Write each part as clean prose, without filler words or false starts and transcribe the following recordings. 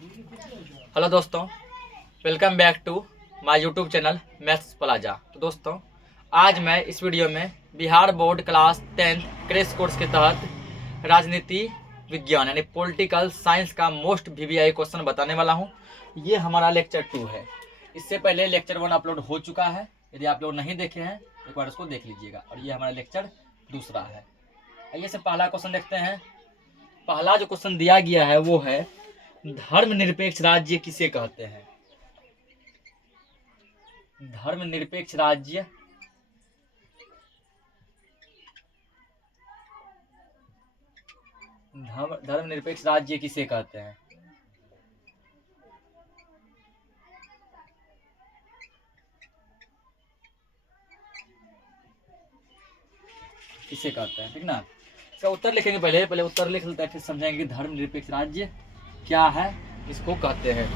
Hello दोस्तों, welcome back to my YouTube channel Maths Plaza. तो दोस्तों, आज मैं इस वीडियो में Bihar board class 10 crash course के तहत राजनीति विज्ञान यानी पॉलिटिकल साइंस का मोस्ट वीवीआई क्वेश्चन बताने वाला हूं। ये हमारा लेक्चर 2 है। इससे पहले लेक्चर 1 अपलोड हो चुका है। यदि आप लोग नहीं देखे हैं एक बार उसको देख लीजिएगा। और ये हमारा लेक्चर दूसरा है। आइए से पहला क्वेश्चन देखते हैं। पहला जो क्वेश्चन दिया गया है वो है, धर्मनिरपेक्ष राज्य किसे कहते हैं? धर्मनिरपेक्ष राज्य धर्मनिरपेक्ष राज्य किसे कहते हैं? किसे कहते हैं, ठीक ना। इसका उत्तर लिखेंगे। पहले उत्तर लिख लेते हैं, फिर समझाएंगे कि धर्मनिरपेक्ष राज्य क्या है, इसको कहते हैं।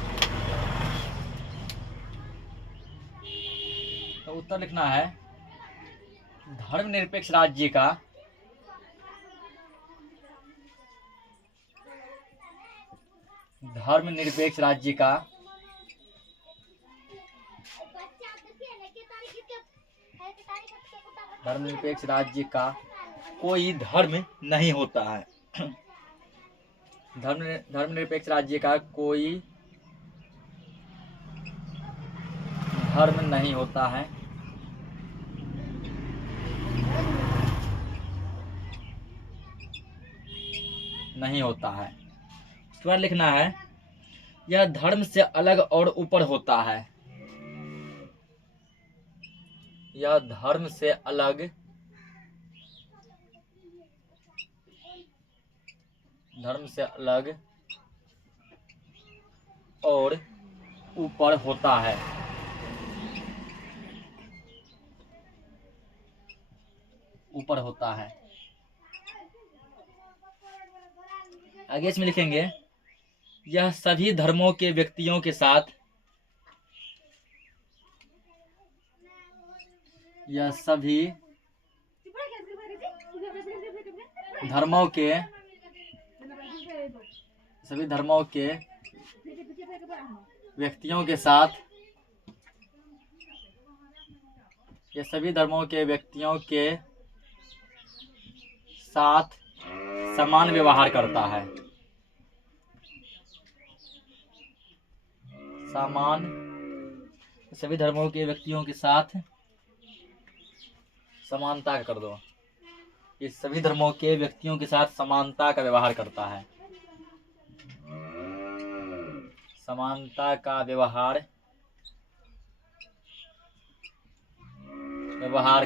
तो उत्तर लिखना है, धर्मनिरपेक्ष राज्य का धर्मनिरपेक्ष राज्य का धर्मनिरपेक्ष राज्य का कोई धर्म नहीं होता है। धर्मनिरपेक्ष राज्य का कोई धर्म नहीं होता है। नहीं होता है। इसके बाद लिखना है, यह धर्म से अलग और ऊपर होता है। यह धर्म से अलग और ऊपर होता है। ऊपर होता है। आगे इसमें लिखेंगे, यह सभी धर्मों के व्यक्तियों के साथ सभी धर्मों के व्यक्तियों के साथ समान व्यवहार करता है। सभी धर्मों के व्यक्तियों के साथ समानता कर दो। ये सभी धर्मों के व्यक्तियों के साथ समानता का व्यवहार करता है। समानता का व्यवहार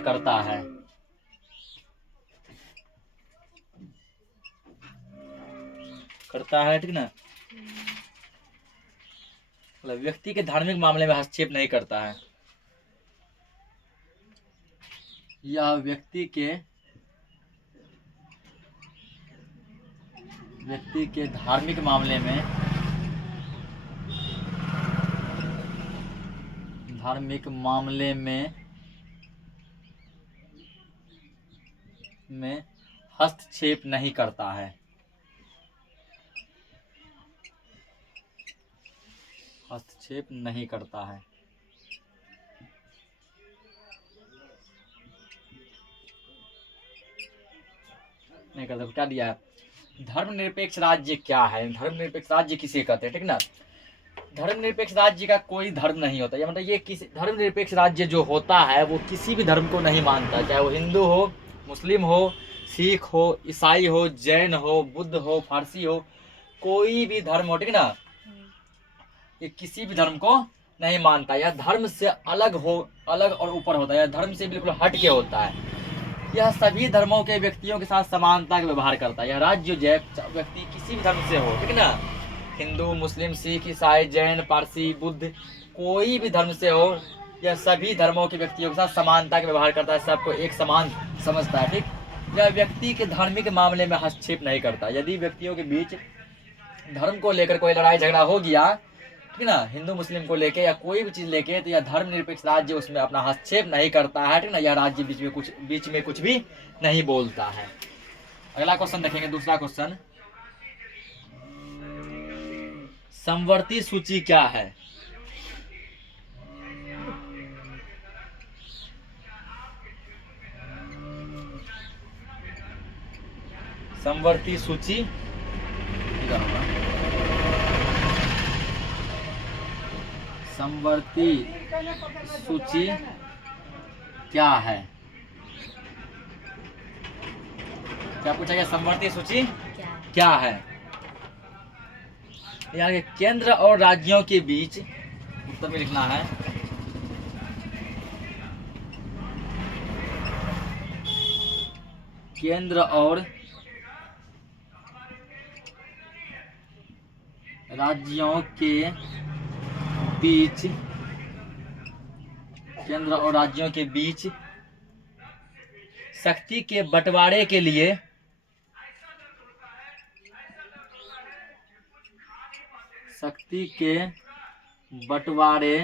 करता है। ठीक ना। मतलब व्यक्ति के धार्मिक मामले में हस्तक्षेप नहीं करता है। यह व्यक्ति के धार्मिक मामले में हस्तक्षेप नहीं करता है। हस्तक्षेप नहीं करता है। नहीं करता। क्या दिया है? धर्मनिरपेक्ष राज्य क्या है? धर्मनिरपेक्ष राज्य किसे कहते हैं, ठीक ना। धर्मनिरपेक्ष राज्य का कोई धर्म नहीं होता। मतलब ये किसी धर्मनिरपेक्ष राज्य जो होता है वो किसी भी धर्म को नहीं मानता, चाहे वो हिंदू हो, मुस्लिम हो, सिख हो, ईसाई हो, जैन हो, बुद्ध हो, फारसी हो, कोई भी धर्म हो, ठीक ना। ये किसी भी धर्म को नहीं मानता। यह धर्म से अलग और ऊपर होता है। यह धर्म से बिल्कुल हट के होता है। यह सभी धर्मों के व्यक्तियों के साथ समानता का व्यवहार करता है। यह राज्य जो व्यक्ति किसी भी धर्म से हो, ठीक ना, हिंदू, मुस्लिम, सिख, ईसाई, जैन, पारसी, बुद्ध, कोई भी धर्म से हो, यह सभी धर्मों के व्यक्तियों के साथ समानता का व्यवहार करता है। सबको एक समान समझता है, ठीक। यह व्यक्ति के धार्मिक मामले में हस्तक्षेप नहीं करता। यदि व्यक्तियों के बीच धर्म को लेकर कोई लड़ाई झगड़ा हो गया, ठीक ना, हिंदू मुस्लिम को लेके या कोई भी चीज लेके, तो यह धर्मनिरपेक्ष राज्य उसमें अपना हस्तक्षेप नहीं करता है, ठीक ना। यह राज्य बीच में कुछ भी नहीं बोलता है। अगला क्वेश्चन देखेंगे, दूसरा क्वेश्चन। समवर्ती सूची क्या है? समवर्ती सूची क्या होगा? समवर्ती सूची क्या है? क्या पूछा गया? समवर्ती सूची क्या है? यानी केंद्र और राज्यों के बीच उत्तर में लिखना है। केंद्र और राज्यों के बीच, केंद्र और राज्यों के बीच शक्ति के बंटवारे के लिए शक्ति के बंटवारे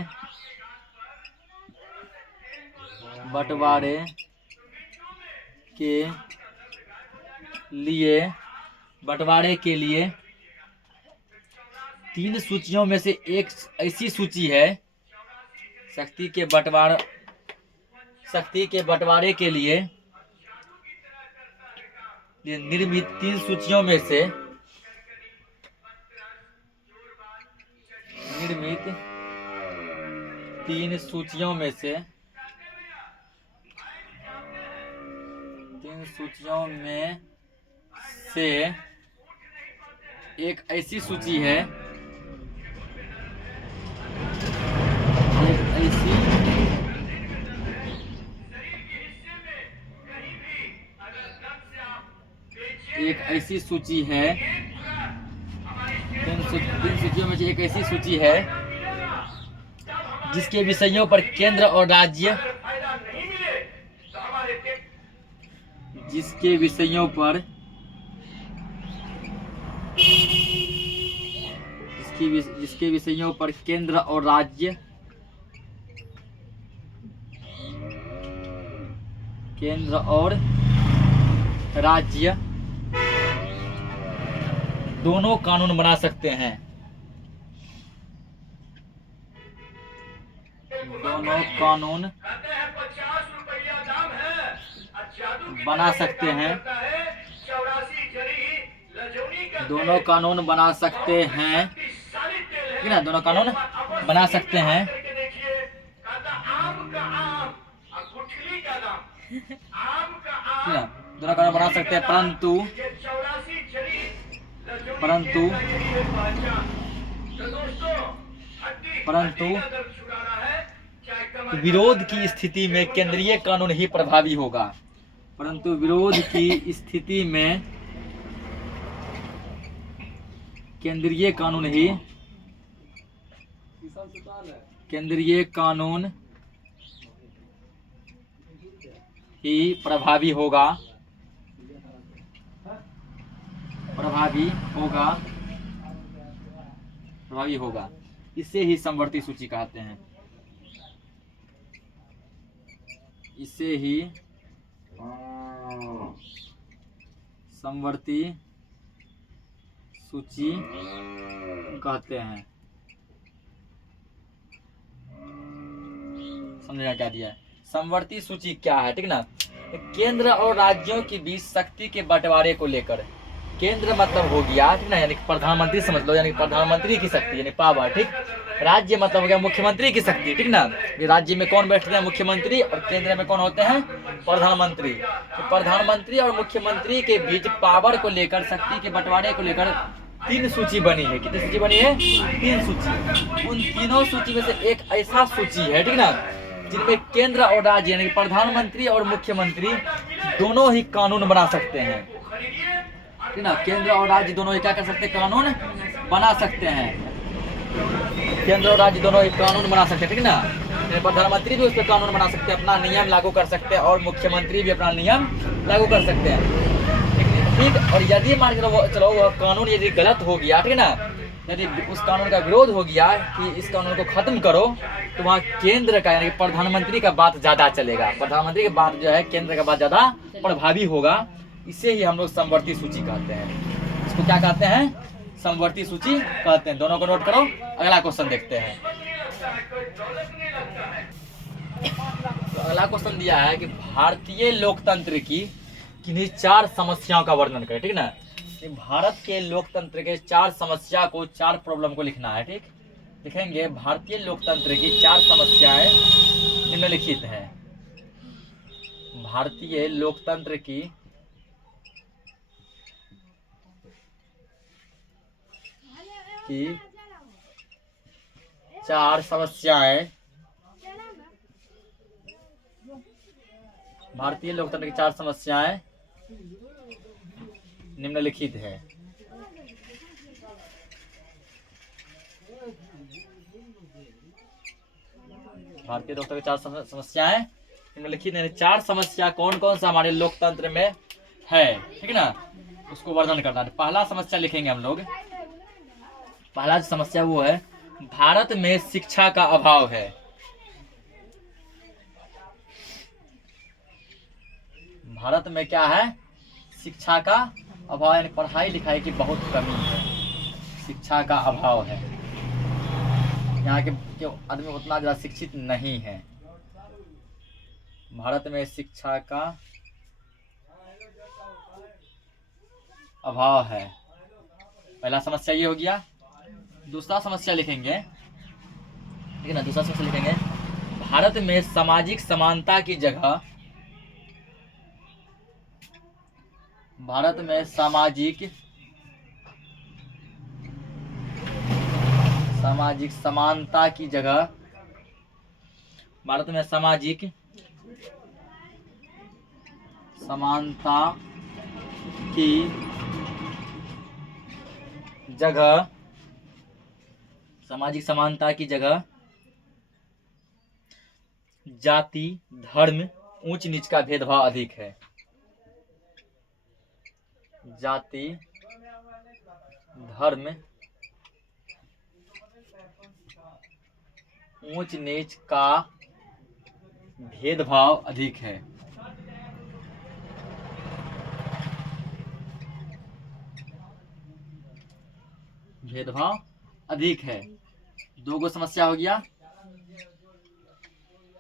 के लिए 3 सूचियों में से एक ऐसी सूची है। शक्ति के बंटवारे के लिए निर्मित 3 सूचियों में से एक ऐसी सूची है, एक ऐसी सूची है, 3 सूचियों में से एक ऐसी सूची है जिसके विषयों पर केंद्र और राज्य जिसके विषयों पर केंद्र और राज्य दोनों कानून बना सकते हैं। दोनों कानून बना सकते हैं। दोनों कानून बना सकते हैं, ठीक ना? दोनों कानून बना सकते हैं। दोनों कानून बना सकते हैं, परंतु विरोध की स्थिति में केंद्रीय कानून ही प्रभावी होगा। परंतु विरोध की स्थिति में केंद्रीय कानून ही प्रभावी होगा। इसे ही समवर्ती सूची कहते हैं। इसे ही समवर्ती सूची कहते हैं। समझना क्या दिया है? समवर्ती सूची क्या है, ठीक ना? केंद्र और राज्यों के बीच शक्ति के बंटवारे को लेकर, केंद्र मतलब हो गया, ठीक ना, यानी प्रधानमंत्री समझ लो, यानी प्रधानमंत्री की शक्ति यानी पावर, ठीक। राज्य मतलब हो गया मुख्यमंत्री की शक्ति, ठीक ना। राज्य में कौन बैठते हैं? मुख्यमंत्री, और केंद्र में कौन होते हैं? प्रधानमंत्री। तो प्रधानमंत्री और मुख्यमंत्री के बीच पावर को लेकर, शक्ति के बंटवारे को लेकर 3 सूची बनी है। कितनी सूची बनी है? 3 सूची। उन तीनों सूची में से एक ऐसा सूची है, ठीक ना, जिनमें केंद्र और राज्य यानी प्रधानमंत्री और मुख्यमंत्री दोनों ही कानून बना सकते हैं, ठीक ना। केंद्र और राज्य दोनों ही क्या कर सकते हैं? कानून बना सकते हैं। केंद्र और राज्य दोनों ही कानून बना सकते हैं, ठीक ना। प्रधानमंत्री भी उस पर कानून बना सकते हैं, अपना नियम लागू कर सकते हैं, और मुख्यमंत्री भी अपना नियम लागू कर सकते हैं, ठीक। और यदि मान के चलो वह कानून यदि गलत हो गया, ठीक ना, यदि उस कानून का विरोध हो गया कि इस कानून को खत्म करो, तो वहाँ केंद्र का यानी प्रधानमंत्री का बात ज्यादा चलेगा। प्रधानमंत्री की बात जो है, केंद्र का बात ज्यादा प्रभावी होगा। इसे ही हम लोग समवर्ती सूची कहते हैं। इसको क्या कहते हैं? समवर्ती सूची कहते हैं। दोनों को नोट करो। अगला क्वेश्चन देखते हैं। तो अगला क्वेश्चन दिया है कि भारतीय लोकतंत्र की किन्हीं 4 समस्याओं का वर्णन करें। ठीक ना, भारत के लोकतंत्र के 4 समस्या को, 4 प्रॉब्लम को लिखना है। ठीक, लिखेंगे भारतीय लोकतंत्र की 4 समस्याएं निम्नलिखित हैं। भारतीय लोकतंत्र की 4 समस्याएं, भारतीय लोकतंत्र की 4 समस्याएं निम्नलिखित है। भारतीय लोकतंत्र की 4 समस्याएं निम्नलिखित है। 4 समस्या कौन कौन सा हमारे लोकतंत्र में है, ठीक है ना, उसको वर्णन करना है। पहला समस्या लिखेंगे हम लोग। पहला जो समस्या वो है, भारत में शिक्षा का अभाव है। भारत में क्या है? शिक्षा का अभाव, यानी पढ़ाई लिखाई की बहुत कमी है, शिक्षा का अभाव है। यहाँ के आदमी उतना ज़्यादा शिक्षित नहीं है। भारत में शिक्षा का अभाव है, पहला समस्या ये हो गया। दूसरा समस्या लिखेंगे, ठीक है ना, दूसरा समस्या लिखेंगे, भारत में सामाजिक समानता की जगह, भारत में सामाजिक समानता की जगह, भारत में सामाजिक समानता की जगह, सामाजिक समानता की जगह जाति, धर्म, ऊंच नीच का भेदभाव अधिक है। जाति, धर्म, ऊंच नीच का भेदभाव अधिक है। भेदभाव अधिक है। 2 गो समस्या हो गया।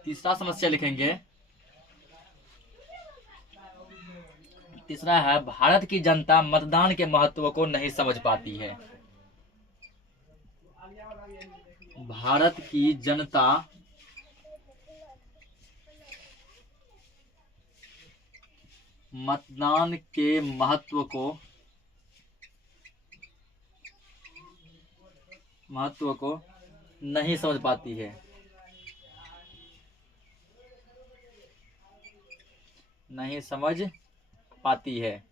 तीसरा समस्या लिखेंगे, तीसरा है, भारत की जनता मतदान के महत्व को नहीं समझ पाती है। भारत की जनता मतदान के महत्व को नहीं समझ पाती है, नहीं समझ पाती है।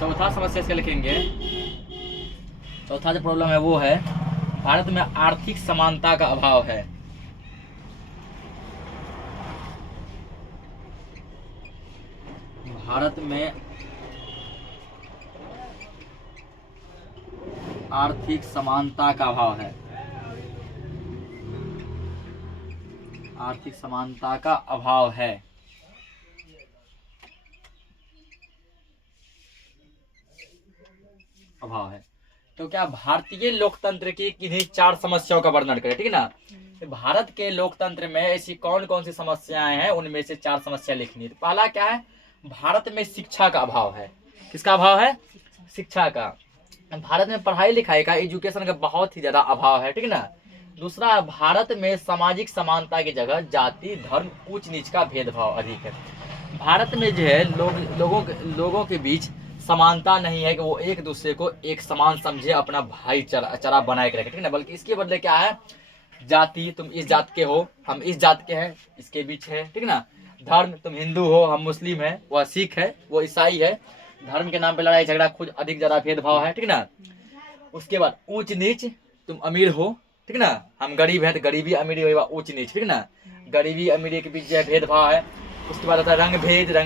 चौथा समस्या इसका लिखेंगे। चौथा जो प्रॉब्लम है वो है, भारत में आर्थिक समानता का अभाव है। भारत में आर्थिक समानता का अभाव है, आर्थिक समानता का अभाव है। अभाव है तो क्या भारतीय लोकतंत्र की किन्हीं 4 समस्याओं का वर्णन करें, ठीक है ना। तो भारत के लोकतंत्र में ऐसी कौन कौन सी समस्याएं हैं, उनमें से 4 समस्या लिखनी है। तो पहला क्या है, भारत में शिक्षा का अभाव है। किसका अभाव है? शिक्षा का। भारत में पढ़ाई लिखाई का, एजुकेशन का बहुत ही ज्यादा अभाव है, ठीक है ना। दूसरा, भारत में सामाजिक समानता की जगह जाति, धर्म, ऊंच नीच का भेदभाव अधिक है। भारत में जो है लोगों के बीच समानता नहीं है कि वो एक दूसरे को एक समान समझे, अपना भाईचारा बनाए के रखे, ठीक है ना। बल्कि इसके बदले क्या है, जाति, तुम इस जात के हो, हम इस जात के हैं, इसके बीच है, ठीक है ना। धर्म, तुम हिंदू हो, हम मुस्लिम है, वह सिख है, वो ईसाई है, धर्म के नाम पे लड़ाई झगड़ा, खुद अधिक ज्यादा भेदभाव है, ठीक है ना। उसके बाद ऊंच नीच, तुम अमीर हो, ठीक है ना, हम गरीब हैं, तो गरीबी अमीरी ऊंच नीच, ठीक है ना। गरीबी अमीरी के बीच जो है भेदभाव है। उसके बाद आता है रंग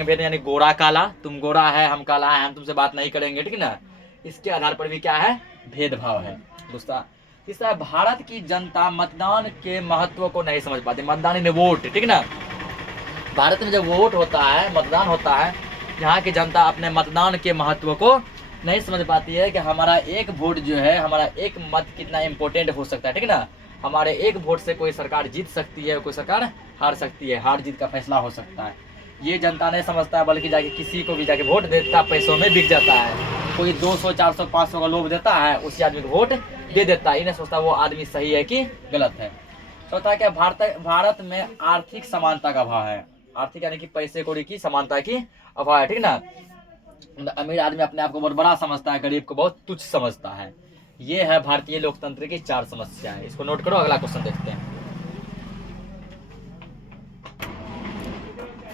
भेद यानी गोरा काला, तुम गोरा है, हम काला है, हम तुमसे बात नहीं करेंगे, ठीक है ना। इसके आधार पर भी क्या है, भेदभाव है। दूसरा, तीसरा, भारत की जनता मतदान के महत्व को नहीं समझ पाती। मतदान इन वोट, ठीक है ना। भारत में जब वोट होता है, मतदान होता है, यहाँ की जनता अपने मतदान के महत्व को नहीं समझ पाती है कि हमारा एक वोट जो है, हमारा एक मत कितना इम्पोर्टेंट हो सकता है, ठीक है ना। हमारे एक वोट से कोई सरकार जीत सकती है, कोई सरकार हार सकती है, हार जीत का फैसला हो सकता है। ये जनता नहीं समझता है, बल्कि जाके किसी को भी जाके वोट देता, पैसों में बिक जाता है। कोई 200, 400, 500 का लोभ देता है, उसी आदमी को वोट दे देता है। इन्हें सोचता वो आदमी सही है कि गलत है। सोचता है क्या भारत में आर्थिक समानता का अभाव है। आर्थिक यानी कि पैसे कौड़ी की समानता की अभाव है, ठीक ना। अमीर आदमी अपने आप को बहुत बड़ा समझता है, गरीब को बहुत तुच्छ समझता है। ये है भारतीय लोकतंत्र की 4 समस्याएं। इसको नोट करो। अगला क्वेश्चन देखते हैं।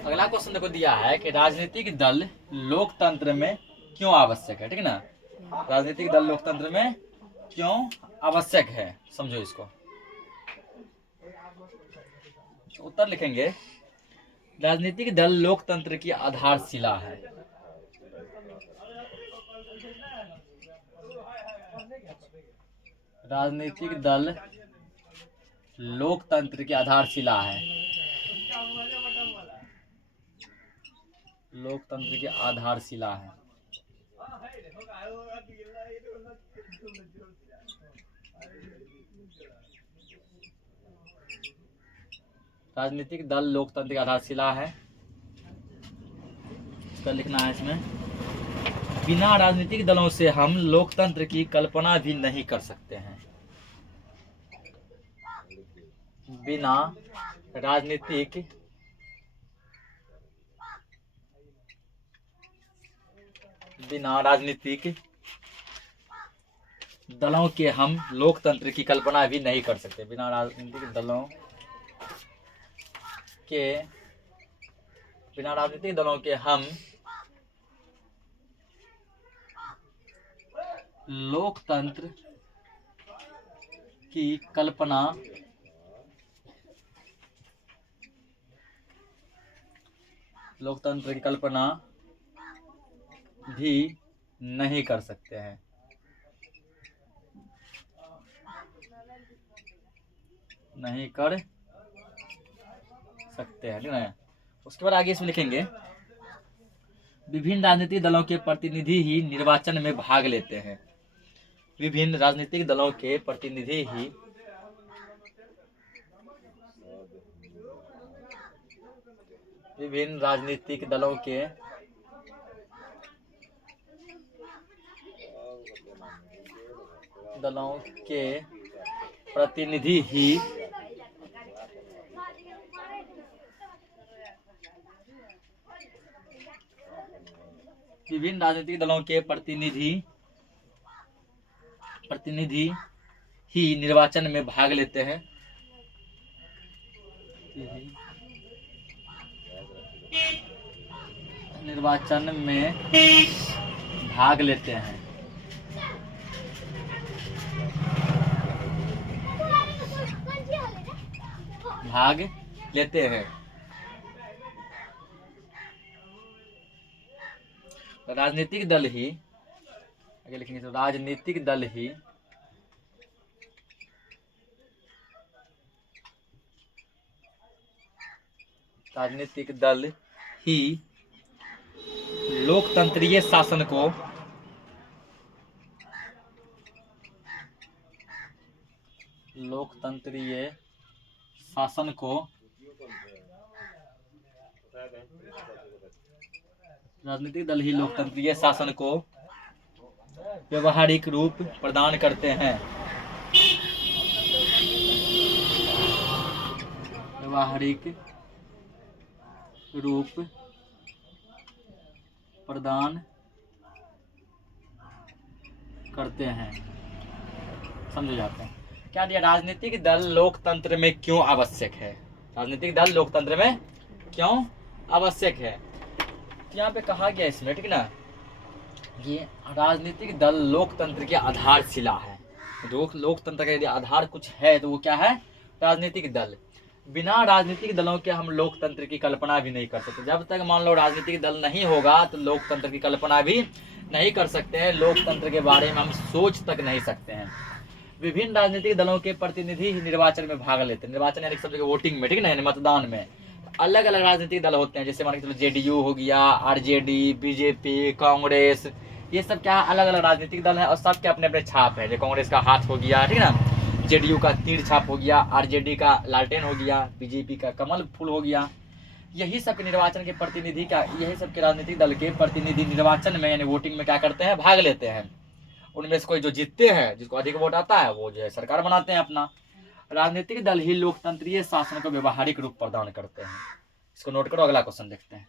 अगला क्वेश्चन देखो दिया है कि राजनीतिक दल लोकतंत्र में क्यों आवश्यक है, ठीक है ना। राजनीतिक दल लोकतंत्र में क्यों आवश्यक है, समझो इसको। उत्तर लिखेंगे, राजनीतिक दल लोकतंत्र की आधारशिला है। राजनीतिक दल लोकतंत्र की आधारशिला है। लोकतंत्र की आधारशिला है। राजनीतिक दल लोकतंत्र की आधारशिला है। इसका लिखना है इसमें, बिना राजनीतिक दलों से हम लोकतंत्र की कल्पना भी नहीं कर सकते हैं। बिना राजनीतिक दलों के हम लोकतंत्र की कल्पना भी नहीं कर सकते। बिना राजनीतिक दलों के हम लोकतंत्र की कल्पना भी नहीं कर सकते हैं। नहीं कर सकते हैं, ठीक है। उसके बाद आगे इसमें लिखेंगे, विभिन्न राजनीतिक दलों के प्रतिनिधि ही निर्वाचन में भाग लेते हैं। विभिन्न राजनीतिक दलों के प्रतिनिधि ही विभिन्न राजनीतिक दलों के प्रतिनिधि ही विभिन्न राजनीतिक दलों के प्रतिनिधि ही निर्वाचन में भाग लेते हैं। निर्वाचन में भाग लेते हैं। भाग लेते हैं। राजनीतिक दल ही, आगे लिखेंगे तो राजनीतिक दल ही लोकतंत्रीय शासन को राजनीतिक दल ही लोकतंत्रीय शासन को व्यवहारिक रूप प्रदान करते हैं। व्यवहारिक रूप प्रदान करते हैं, समझे जाते हैं। क्या दिया, राजनीतिक दल लोकतंत्र में क्यों आवश्यक है। राजनीतिक दल लोकतंत्र में क्यों आवश्यक है, यहाँ पे कहा गया इसमें, ठीक ना, ये राजनीतिक दल लोकतंत्र की आधारशिला है। लोकतंत्र का यदि आधार कुछ है तो वो क्या है, राजनीतिक दल। बिना राजनीतिक दलों के हम लोकतंत्र की कल्पना भी नहीं कर सकते। जब तक मान लो राजनीतिक दल नहीं होगा तो लोकतंत्र की कल्पना भी नहीं कर सकते हैं। लोकतंत्र के बारे में हम सोच तक नहीं सकते हैं। विभिन्न राजनीतिक दलों के प्रतिनिधि निर्वाचन में भाग लेते हैं। निर्वाचन यानी सब जगह वोटिंग में, ठीक है ना, यानी मतदान में। अलग अलग राजनीतिक दल होते हैं, जैसे मान के चलो जेडीयू हो गया, आरजेडी, बीजेपी, कांग्रेस, ये सब क्या अलग अलग राजनीतिक दल है और सबके अपने अपने छाप है। जैसे कांग्रेस का हाथ हो गया, ठीक है ना, जेडीयू का तीर छाप हो गया, आरजेडी का लालटेन हो गया, बीजेपी का कमल फूल हो गया। यही सब के निर्वाचन के प्रतिनिधि का, यही सब के राजनीतिक दल के प्रतिनिधि निर्वाचन में यानी वोटिंग में क्या करते हैं, भाग लेते हैं। उनमें से कोई जो जीतते हैं, जिसको अधिक वोट आता है, वो जो है सरकार बनाते हैं अपना। राजनीतिक दल ही लोकतंत्रीय शासन को व्यवहारिक रूप प्रदान करते हैं। इसको नोट करो, अगला क्वेश्चन देखते हैं।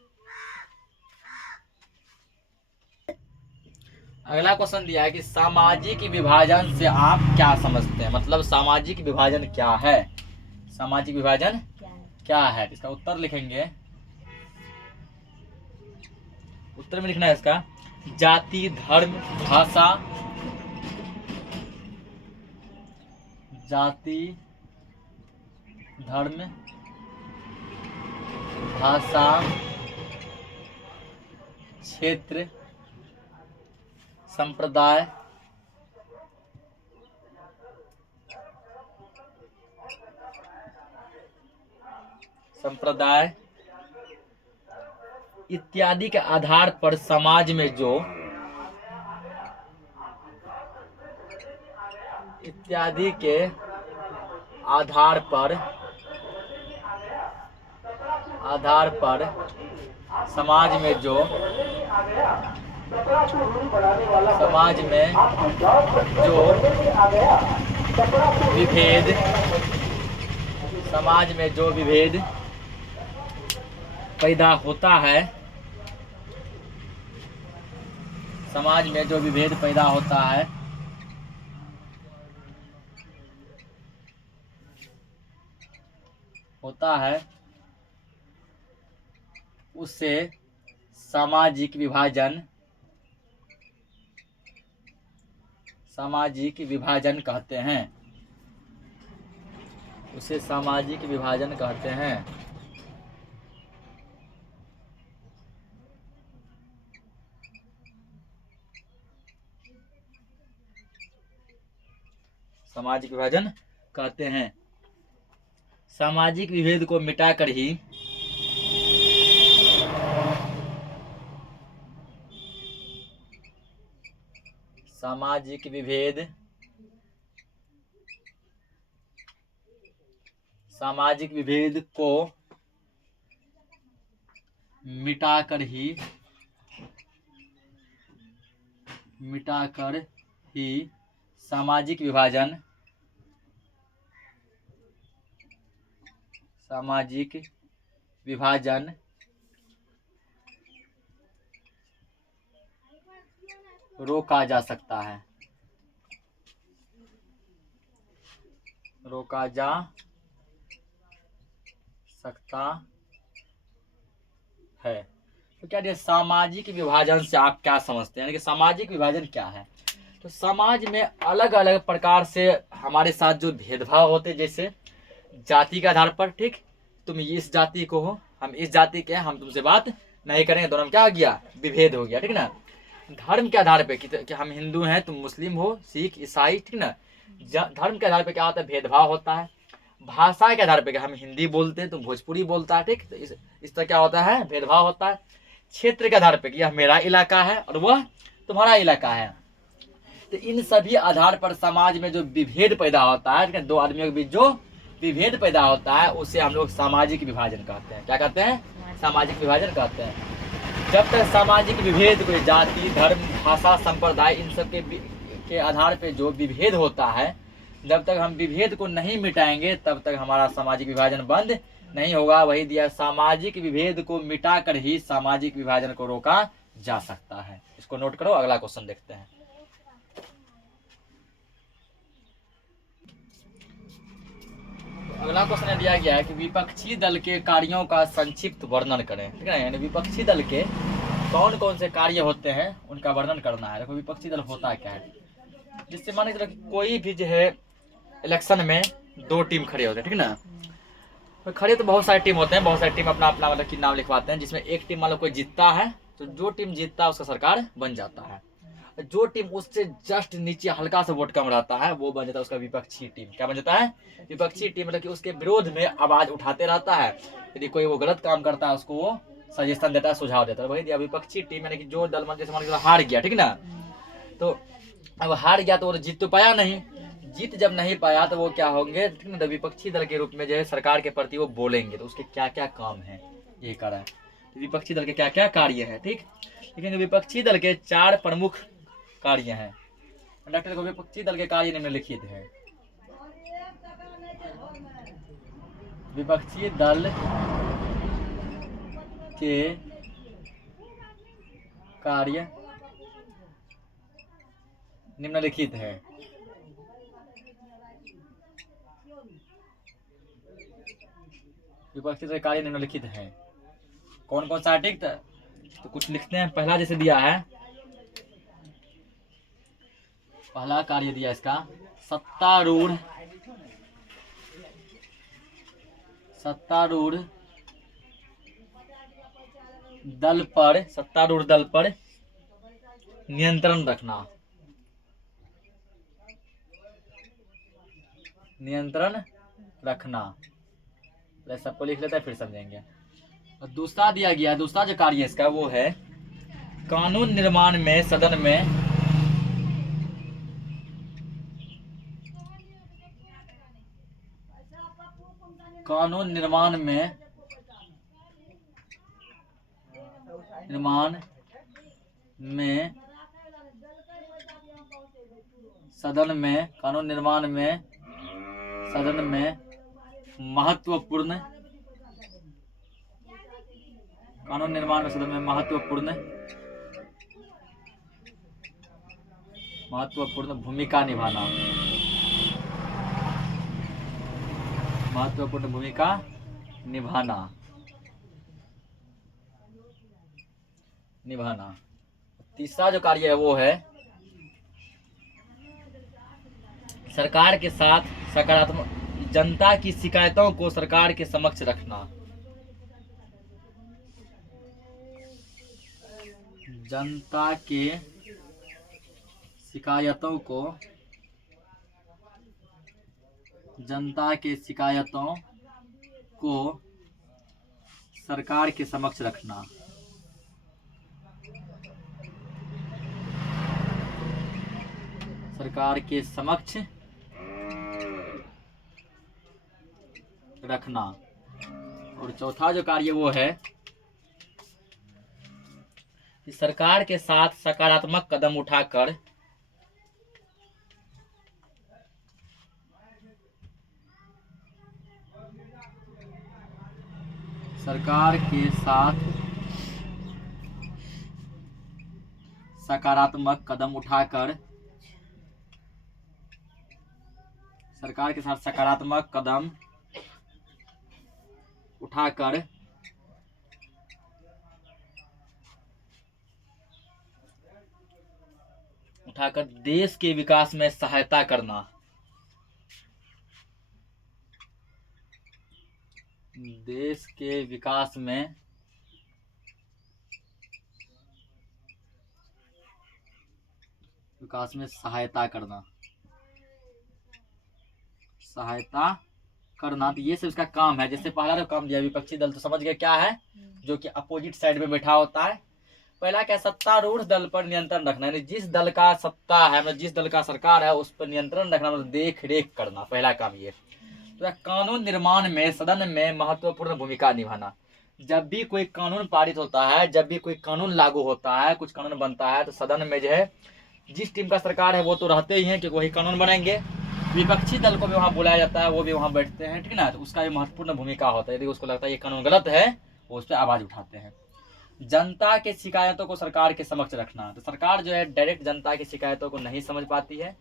अगला क्वेश्चन दिया है कि सामाजिक विभाजन से आप क्या समझते हैं, मतलब सामाजिक विभाजन क्या है, सामाजिक विभाजन क्या है। इसका उत्तर लिखेंगे, उत्तर में लिखना है इसका जाति, धर्म, भाषा, जाति, धर्म, भाषा, क्षेत्र, संप्रदाय, इत्यादि के आधार पर समाज में जो इत्यादि के आधार पर समाज में जो विभेद पैदा होता है, समाज में जो विभेद पैदा होता है उसे सामाजिक विभाजन कहते हैं, उसे सामाजिक विभाजन कहते हैं। सामाजिक विभाजन कहते हैं। सामाजिक विभेद को मिटाकर ही सामाजिक विभेद को मिटाकर ही सामाजिक विभाजन रोका जा सकता है, तो क्या सामाजिक विभाजन से आप क्या समझते हैं, यानी कि सामाजिक विभाजन क्या है। तो समाज में अलग अलग प्रकार से हमारे साथ जो भेदभाव होते, जैसे जाति के आधार पर, ठीक, तुम इस जाति को हो, हम इस जाति के हैं, हम तुमसे बात नहीं करेंगे, दोनों में क्या हो गया, विभेद हो गया, ठीक ना। धर्म के आधार पे कि हम हिंदू हैं, तुम मुस्लिम हो, सिख, ईसाई, ठीक ना, धर्म के आधार पे क्या होता है, भेदभाव होता है। भाषा के आधार पे कि हम हिंदी बोलते हैं, तुम भोजपुरी बोलता है, ठीक, तो इस तरह क्या होता है, भेदभाव होता है। क्षेत्र के आधार पे कि यह मेरा इलाका है और वह तुम्हारा इलाका है। तो इन सभी आधार पर समाज में जो विभेद पैदा होता है, दो आदमियों के बीच जो विभेद पैदा होता है, उसे हम लोग सामाजिक विभाजन कहते हैं। क्या कहते हैं, सामाजिक विभाजन कहते हैं। जब तक सामाजिक विभेद कोई जाति, धर्म, भाषा, संप्रदाय, इन सब के आधार पे जो विभेद होता है, जब तक हम विभेद को नहीं मिटाएंगे तब तक हमारा सामाजिक विभाजन बंद नहीं होगा। वही दिया, सामाजिक विभेद को मिटाकर ही सामाजिक विभाजन को रोका जा सकता है। इसको नोट करो, अगला क्वेश्चन देखते हैं। अगला क्वेश्चन दिया गया है कि विपक्षी दल के कार्यों का संक्षिप्त वर्णन करें, ठीक है, यानी विपक्षी दल के कौन कौन से कार्य होते हैं उनका वर्णन करना है। देखो विपक्षी दल होता क्या है, जिससे माने चलो कि कोई भी जो है इलेक्शन में दो टीम खड़े होते हैं, ठीक ना, तो खड़े तो बहुत सारे टीम होते हैं, बहुत सारी टीम अपना अपना मतलब कि नाम लिखवाते हैं, जिसमें एक टीम मतलब कोई जीतता है तो जो टीम जीतता है उसका सरकार बन जाता है। जो टीम उससे जस्ट नीचे हल्का सा वोट कम रहता है वो बन जाता है उसका विपक्षी टीम। क्या बन जाता है? विपक्षी टीम, मतलब कि उसके विरोध में आवाज उठाते रहता है। यदि कोई वो गलत काम करता है उसको वो सजेशन देता है, सुझाव देता है। वही दिया विपक्षी टीम, यानी कि जो दल जैसे मान लो हार गया, ठीक ना, तो अब हार गया तो वो जीत तो पाया नहीं। जीत जब नहीं पाया तो वो क्या होंगे, ठीक ना, तो विपक्षी दल के रूप में जो है सरकार के प्रति वो बोलेंगे। तो उसके क्या क्या काम है ये करा है, तो विपक्षी दल के क्या क्या कार्य है, ठीक। लेकिन विपक्षी दल के 4 प्रमुख कार्य हैं। डॉक्टर को विपक्षी दल के कार्य निम्नलिखित है। विपक्षी दल के कार्य निम्नलिखित है। विपक्षी दल के कार्य निम्नलिखित है। कौन कौन सा है, ठीक। तो कुछ लिखते हैं। पहला जैसे दिया है, पहला कार्य दिया इसका, सत्तारूढ़ दल पर नियंत्रण रखना। सबको लिख लेते हैं फिर समझेंगे। और दूसरा दिया गया, दूसरा जो कार्य इसका वो है कानून निर्माण में सदन में सदन में महत्वपूर्ण भूमिका निभाना। तीसरा जो कार्य है वो है सरकार के साथ सकारात्मक, जनता की शिकायतों को सरकार के समक्ष रखना। जनता के शिकायतों को सरकार के समक्ष रखना। सरकार के समक्ष रखना। और चौथा जो कार्य वो है कि सरकार के साथ सकारात्मक कदम उठाकर सरकार के साथ सकारात्मक कदम उठाकर देश के विकास में सहायता करना। देश के विकास में सहायता करना। तो ये सब इसका काम है। जैसे पहला जो काम दिया विपक्षी दल, तो समझ गए क्या है, जो कि अपोजिट साइड में बैठा होता है। पहला क्या, सत्तारूढ़ दल पर नियंत्रण रखना, यानी जिस दल का सत्ता है, मतलब जिस दल का सरकार है उस पर नियंत्रण रखना, मतलब देख रेख करना, पहला काम ये। तो कानून निर्माण में सदन में महत्वपूर्ण भूमिका निभाना। जब भी कोई कानून पारित होता है, जब भी कोई कानून लागू होता है, कुछ कानून बनता है, तो सदन में जो है जिस टीम का सरकार है वो तो रहते ही हैं क्योंकि वही कानून बनाएंगे। विपक्षी दल को भी वहाँ बुलाया जाता है, वो भी वहाँ बैठते हैं, ठीक ना। तो उसका भी महत्वपूर्ण भूमिका होता है। यदि उसको लगता है ये कानून गलत है वो उस पर आवाज उठाते हैं। जनता के शिकायतों को सरकार के समक्ष रखना। तो सरकार जो है डायरेक्ट जनता की शिकायतों को नहीं समझ पाती है।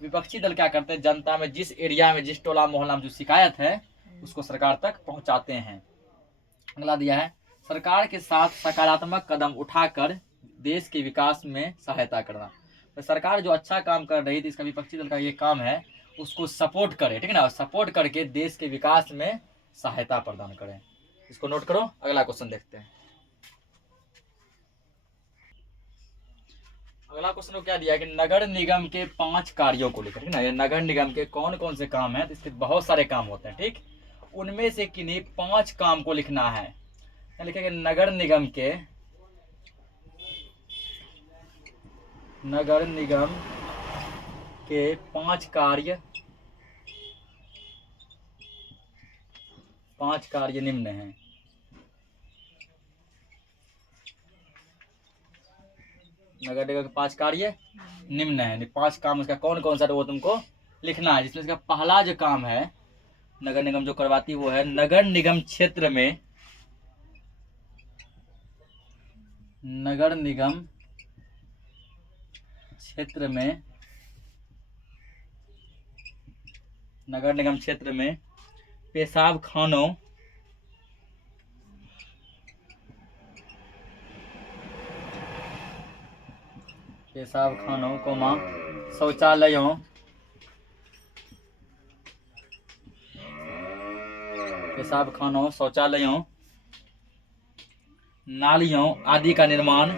विपक्षी दल क्या करते हैं, जनता में जिस एरिया में, जिस टोला मोहल्ला में जो शिकायत है उसको सरकार तक पहुंचाते हैं। अगला दिया है सरकार के साथ सकारात्मक कदम उठाकर देश के विकास में सहायता करना। तो सरकार जो अच्छा काम कर रही थी, इसका विपक्षी दल का ये काम है उसको सपोर्ट करे, ठीक है ना। सपोर्ट करके देश के विकास में सहायता प्रदान करें। इसको नोट करो। अगला क्वेश्चन देखते हैं। अगला क्वेश्चन को क्या दिया है कि नगर निगम के 5 कार्यों को लिखा, ठीक ना। ये नगर निगम के कौन कौन से काम हैं, तो इसके बहुत सारे काम होते हैं, ठीक। उनमें से किन्हीं 5 काम को लिखना है। तो लिखेंगे नगर निगम के 5 कार्य, 5 कार्य निम्न हैं। नगर निगम के 5 कार्य निम्न है, 5 काम उसका कौन कौन सा, तो वो तुमको लिखना है। जिसमें इसका पहला जो काम है नगर निगम जो करवाती वो है नगर निगम क्षेत्र में, नगर निगम क्षेत्र में, नगर निगम क्षेत्र में पेशाब खानों, पेशाब खानों कोमा शौचालयों, पेशाब खानों शौचालयों, नालियों आदि का निर्माण,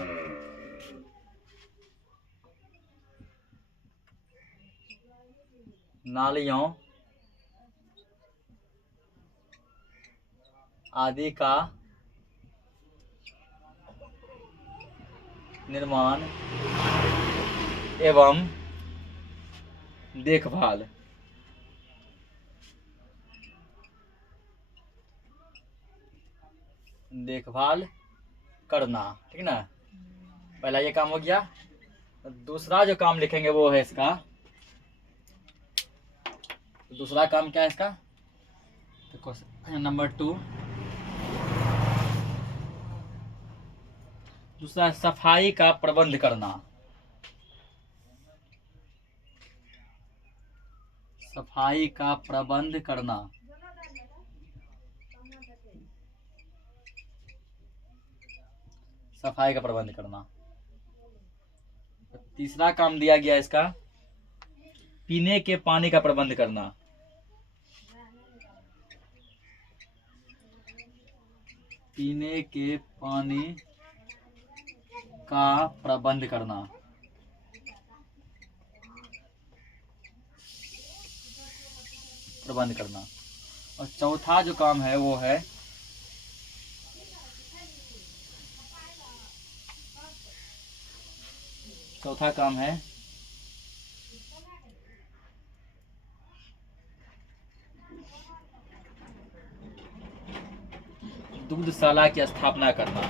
नालियों आदि का निर्माण एवं देखभाल, देखभाल करना, ठीक ना। पहला ये काम हो गया। दूसरा जो काम लिखेंगे वो है इसका, दूसरा काम क्या है इसका, नंबर 2, दूसरा सफाई का प्रबंध करना, सफाई का प्रबंध करना, सफाई का प्रबंध करना। तीसरा काम दिया गया इसका पीने के पानी का प्रबंध करना, पीने के पानी का प्रबंध करना। प्रबंध करना। और चौथा जो काम है वो है चौथा काम है दुग्धशाला की स्थापना करना,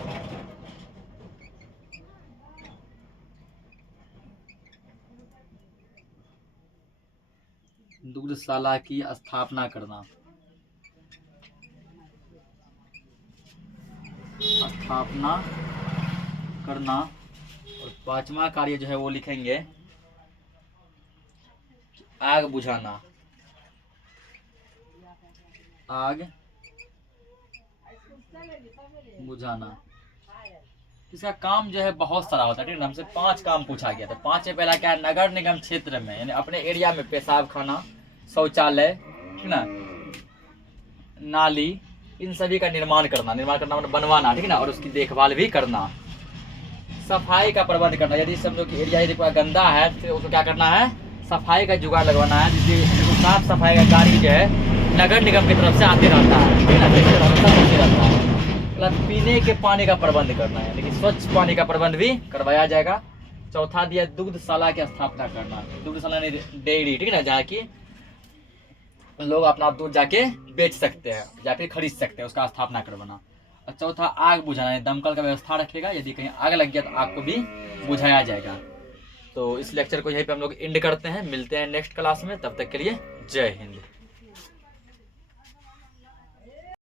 दुग्धशाला की स्थापना करना, स्थापना करना। और 5वां कार्य जो है वो लिखेंगे आग बुझाना, आग बुझाना। इसका काम जो है बहुत सारा होता है, ठीक है। हमसे 5 काम पूछा गया था। 5 में पहला क्या है, नगर निगम क्षेत्र में यानी अपने एरिया में पेशाब खाना, शौचालय, ठीक ना, नाली, इन सभी का निर्माण करना, निर्माण करना मतलब बनवाना, ठीक है ना। और उसकी देखभाल भी करना। सफाई का प्रबंध करना, यदि समझो कि एरिया यदि पूरा गंदा है तो उसको क्या करना है, सफाई का जुगाड़ लगवाना है, जिससे साफ सफाई का कार्य जो है नगर निगम की तरफ से आते रहता है, ठीक है ना, रहता है। मतलब पीने के पानी का प्रबंध करना है, लेकिन स्वच्छ पानी का प्रबंध भी करवाया जाएगा। चौथा दिया दुग्धशाला की स्थापना करना, दुग्धशाला डेयरी, ठीक है ना, जहाँ की लोग अपना दूध जाके बेच सकते हैं या फिर खरीद सकते हैं, उसका स्थापना करवाना। और चौथा आग बुझाना, दमकल का व्यवस्था रखेगा, यदि कहीं आग लग गया तो आग को भी बुझाया जाएगा। तो इस लेक्चर को यहीं पे हम लोग एंड करते हैं, मिलते हैं नेक्स्ट क्लास में, तब तक के लिए जय हिंद।